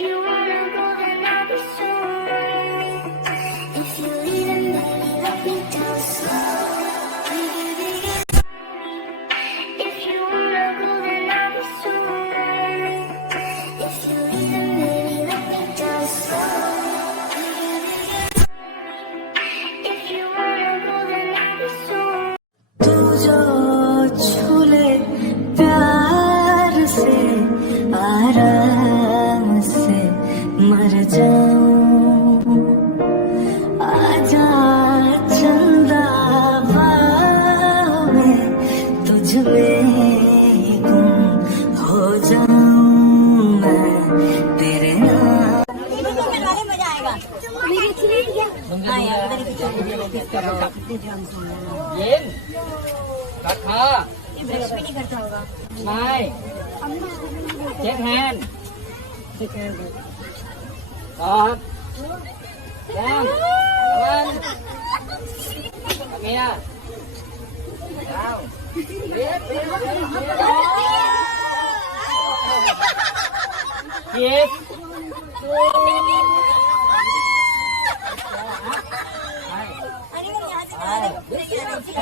you wanna go, then I'll be sorry. If you leave, then baby, let me down slow. If you wanna go, then I'll be sorry. If you leave, then baby, let me down slow. If you wanna go, then I'll be sorry. तू जो छूले प्यार से आराम से मर जाऊं आजा चंदा बाहों में तुझ में ही गुम हो जाऊं मैं तेरे नाम मजा आएगा हाँ यार Yin, Kaka, ब्रश भी नहीं करता होगा Smile, Shake hand, Stop, Down, Come on, Come here, Down, Kiss, अरे यहाँ से